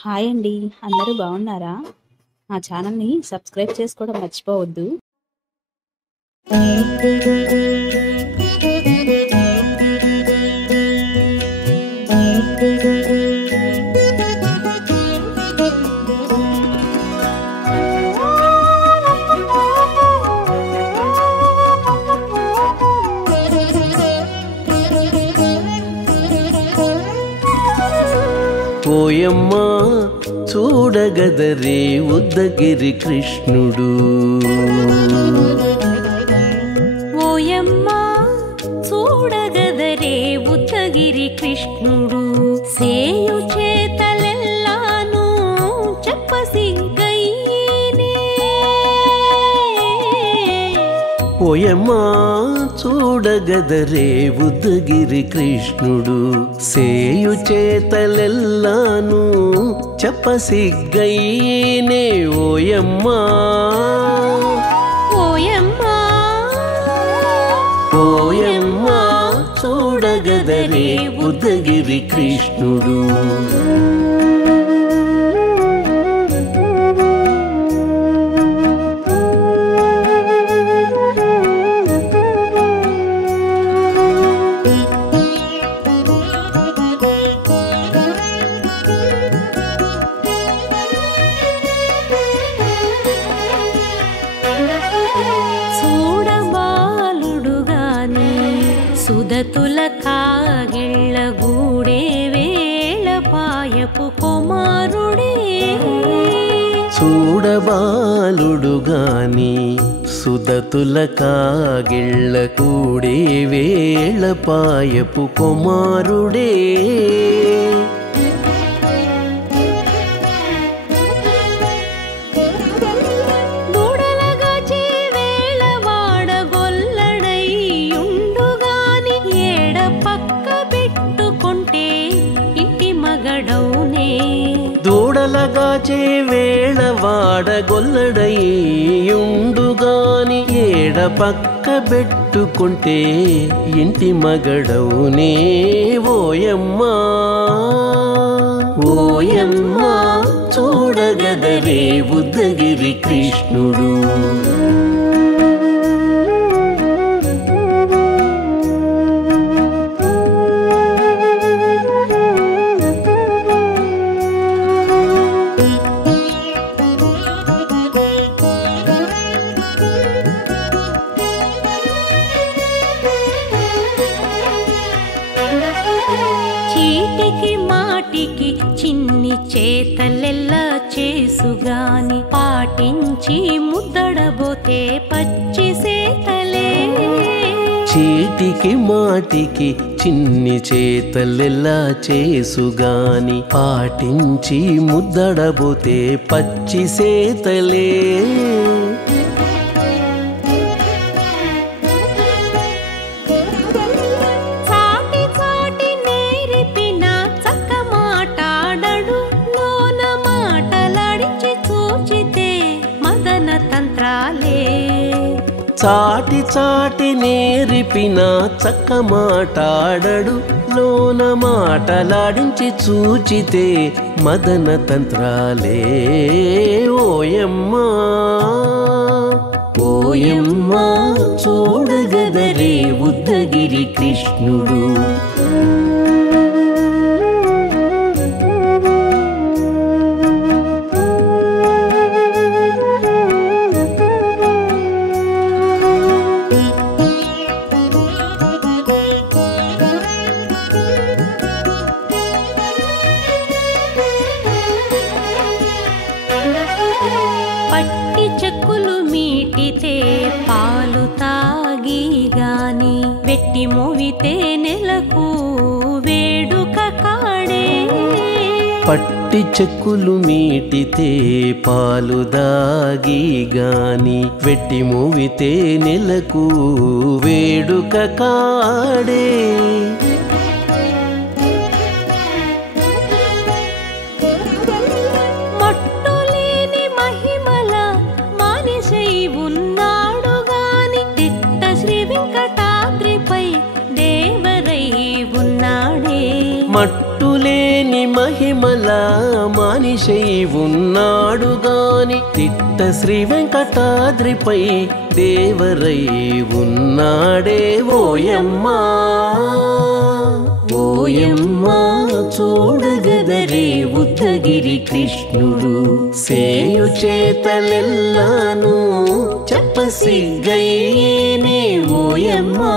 Hi అండి. అందరూ బాగున్నారా? మా ఛానల్‌ని సబ్స్క్రైబ్ చేసుకోవడం మర్చిపోవద్దు. ఓయమ్మా చూడగదరే ఉద్దగిరి కృష్ణుడు. ఓయమ్మా చూడగదరే ఉద్దగిరి కృష్ణుడు. సేయు చేతలెల్లాను చెప్పసిగ్గయ్యేనే. ఓయమ్మా చూడగదరే ఉద్దగిరి కృష్ణుడు. సేయు చేతలెల్లాను చెప్పసిగ్గయ్యేనే. ఓయమ్మా ఓయమ్మా ఓయమ్మా చూడగదరే ఉద్దగిరి కృష్ణుడు. చూడబాలుడుగాని సుదతుల కాగిళ్ళ గూడే వేళ పాయపు కుమారుడే. చూడబాలుడుగాని సుదతుల కాగిళ్ళ కూడే వేళ పాయపు కుమారుడే. దూడలగాచే వేళ వాడగొల్లడయ్యుండుగాని ఏడ పక్క పెట్టుకుంటే ఇంటి మగడౌనే. దూడలగాచే వేళ వాడగొల్లడయ్యుండుగాని ఏడ పక్క పెట్టుకుంటే ఇంటి మగడవునే. ఓయమ్మా ఓయమ్మా చూడగదరే ఉద్దగిరి కృష్ణుడు. చీటికి మాటికి చిన్ని చేతలెల్లా చేసుగాని పాటించి ముద్దడబోతే పచ్చి సేతలే. చీటికి మాటికి చిన్ని చేతలెల్లా చేసుగాని పాటించి ముద్దడబోతే పచ్చి సేతలే. చాటి చాటి నేరిపిన చక్క మాటాడడు లోన మాటలాడించి చూచితే మదన తంత్రాలే. చాటి చాటి నేరిపిన చక్క మాటాడడు లోన మాటలాడించి చూచితే మదన తంత్రాలే. ఓయమ్మా ఓయమ్మా చూడగదరే ఉద్దగిరి కృష్ణుడు. పట్టి చెక్కులు మీటితే పాలు తాగి గాని వెట్టి మోవితే నెలకు వేడుక కాడే. పట్టి చెక్కులు మీటితే పాలు దాగి గాని వెట్టి మూవితే నెలకు వేడుక కాడే. మట్టులేని మహిమల మానిషై ఉన్నాడు గాని తిట్ట శ్రీ వెంకటాద్రిపై దేవరై ఉన్నాడే. మట్టులేని మహిమల మనిషై ఉన్నాడు గాని తిట్ట శ్రీ వెంకటాద్రిపై దేవరై ఉన్నాడే ఓయమ్మా ఓయమ్మా చూడగదరే ఉద్దగిరి కృష్ణుడు సేయు చేతలెల్లాను చెప్పసిగ్గయ్యేనే ఓయమ్మా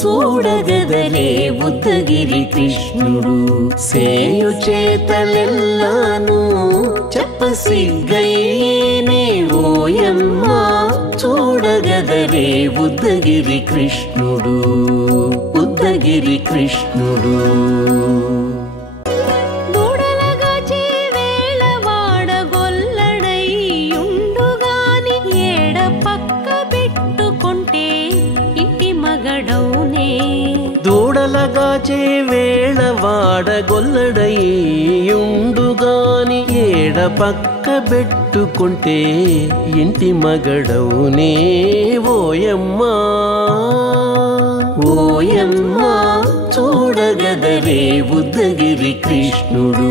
చూడగదరే ఉద్దగిరి కృష్ణుడు సేయు చేతలెల్లాను చెప్పసిగ్గయ్యేనే ఓయమ్మా చూడగదరే ఉద్దగిరి కృష్ణుడు ఉద్దగిరి కృష్ణుడు దూడలగాచే వేళ వాడగొల్లడయ్యుండుగాని ఏడ పక్క పెట్టుకుంటే ఇంటి మగడవునే ఓయమ్మా ఓయమ్మా చూడగదరే ఉద్దగిరి కృష్ణుడు